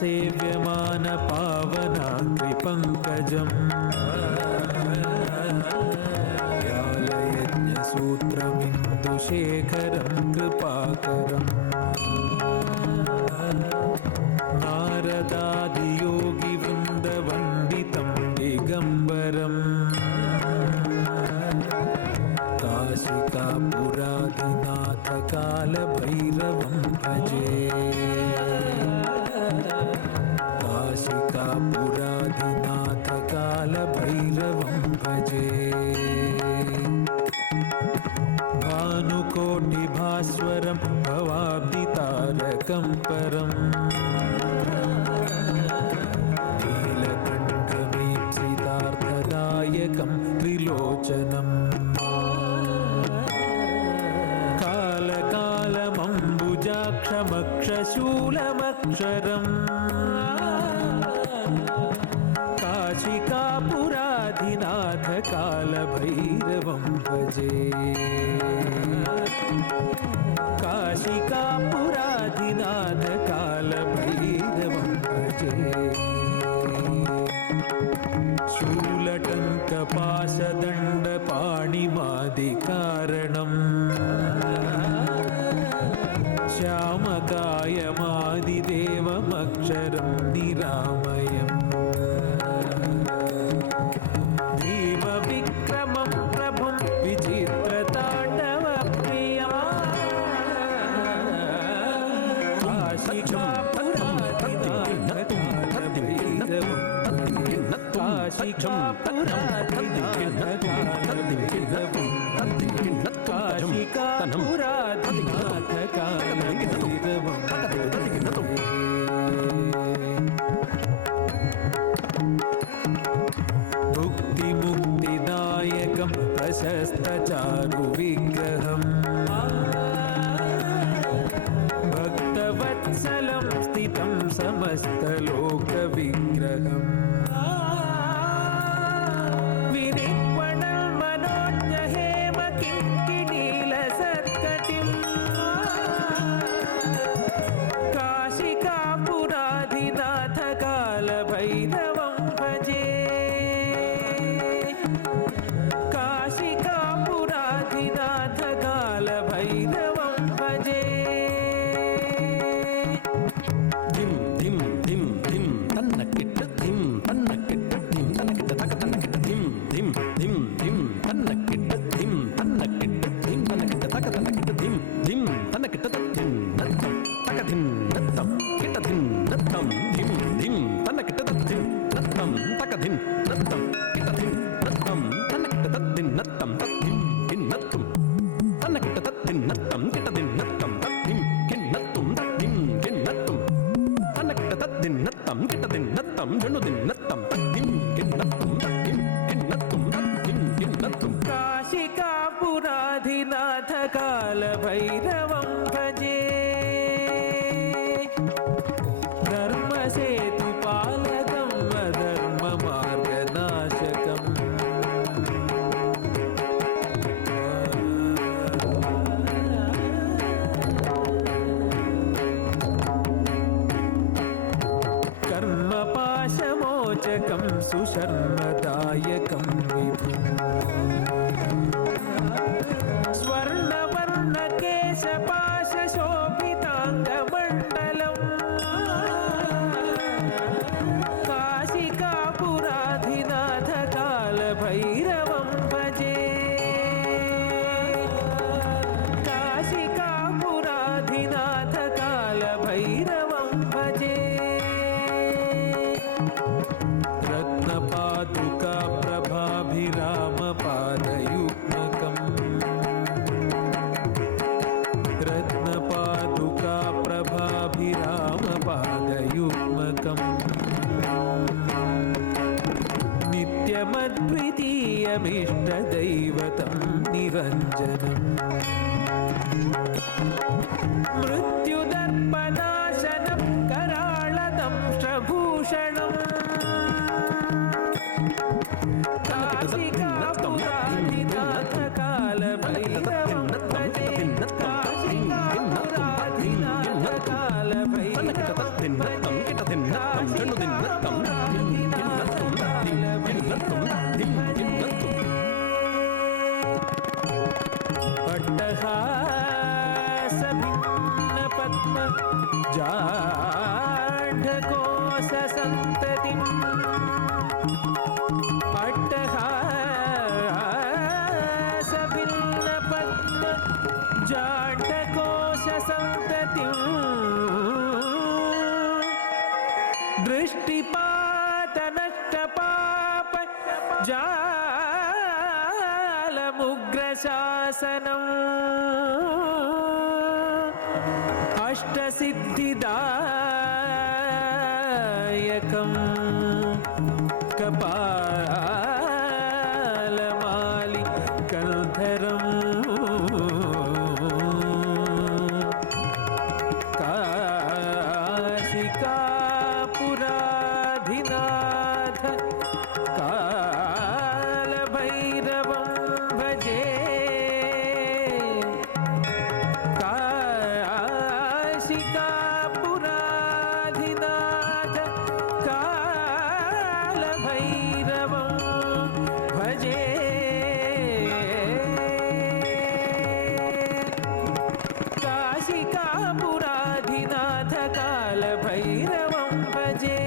सेव्यमान पावनाग्रिपङ्कजम् व्यालयज्ञसूत्रमिन्दुशेखरं कृपाकरम् नारदादियोगिवृन्दवन्दितं दिगम्बरम् काशिकापुराधिनाथकालभैरवं भजे काशिकापुराधिनाथकालभैरवं भजे भानुकोटिभास्वरं भवाब्दितारकं परम् नीलकण्ठमीप्सितार्थदायकं त्रिलोचनम् कालकालमम्बुजाक्षमक्षशूलमक्षरम् काशिकापुराधिनाथकालभैरवं भजे काशिकापुराधिनाथकालभैरवं भजे शूलटङ्कपाशदण्डपाणिमादिकारणम् श्यामकायमादिदेवमक्षरं निरामयम् भीमविक्रमं प्रभुं विचित्रताण्डवप्रियं भुक्तिमुक्तिदायकं प्रशस्तचारुविग्रहम् भक्तवत्सलं स्थितं समस्तलोकविग्रहम् विनिर्वणल्मनोज्ञहेमकिङ्किणीलसत्कटिम् काशिकापुराधिनाथकालभैरवं भजे काशिकापुराधिनाथकालभैरवं भजे धिं धिं धिं धिं तन्न किट्ट धिं तन्न किट्ट धिं तन्न किट्ट तक तन्न किट्ट धिं धिं धिं काशीकापुराधिनाथ कालभैरवं भजे धर्मसेतुपालकं अधर्ममार्गनाशकम् कर्मपाशमोचकं सुशर्मदायकं विभुम् स्वर्णवर्णकेशपाशशोभिताङ्गमण्डलम् काशिकापुराधिनाथ कालभैरवं भजे काशिकापुराधिनाथ कालभैरवं भजे रत्नपादुका प्रभाभिरामपादयुग्मकम् रत्नपादुका प्रभाभिरामपादयुग्मकम् नित्यमद्वितीयमिष्टदैवतं निरञ्जनम् मृत्युदर्पनाशनं कराळदंष्ट्रभूषणम् काशिकापुराधिनाथ कालभैरवं भजे काशिकापुराधिनाथ कालभैरवं पट्टहासभिन्नपद्म जाढकोशसन्ततिम् अट्टहासभिन्नपद्म जाढकोशसन्ततिम् दृष्टिपातनष्टपाप जालमुग्रशासनम् अष्टसिद्धिदायकं कपालमालि कल्धरम् काशिकापुराधिनाथ कालभैरवं भजे काशिकापुराधिनाथ कालभैरवं भजे काशिकापुराधिनाथ कालभैरवं भजे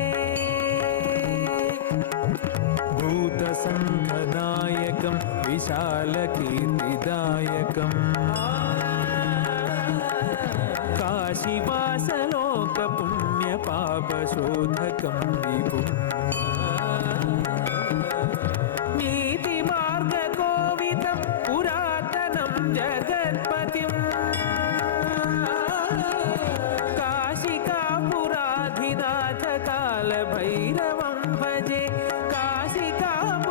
भूतसङ्घनायकं विशालकीर्तिदायकम् काशीवासलोकपुण्यपापशोधकं विभुम् नीतिमार्गकोविदं पुरातनं जगत्पतिम् काशिकापुराधिनाथ कालभैरवं भजे काशिकापुराधिनाथ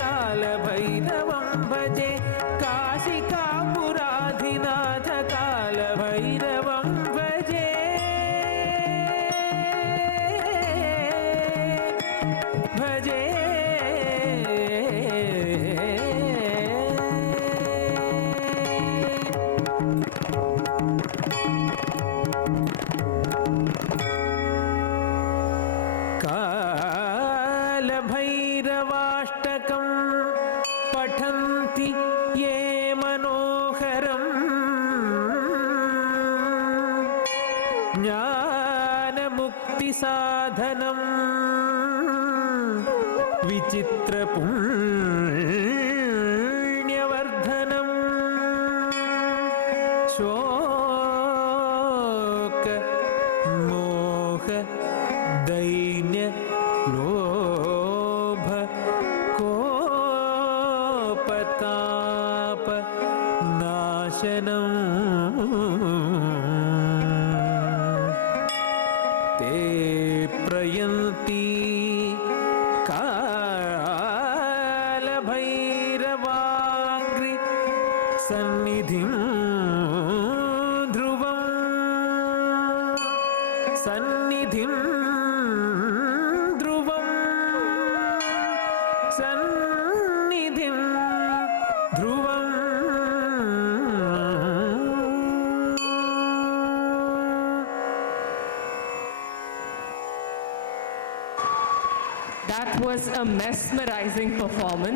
कालभैरवं भजे काशिकापुराधिनाथ कालभैरवं भजे भजे कालभैरवाष्टकं पठन्ति ये मनोहरम् ज्ञानमुक्तिसाधनम् विचित्रपुण्यवर्धनम् शोक मोह दैन्य लोभ कोपताप नाशनम् ते प्रयन्ति कालभैरवाग्रि सन्निधिं ध्रुवं सन्निधिं ध्रुवं सन्निधिं ध्रुवं That was a mesmerizing performance.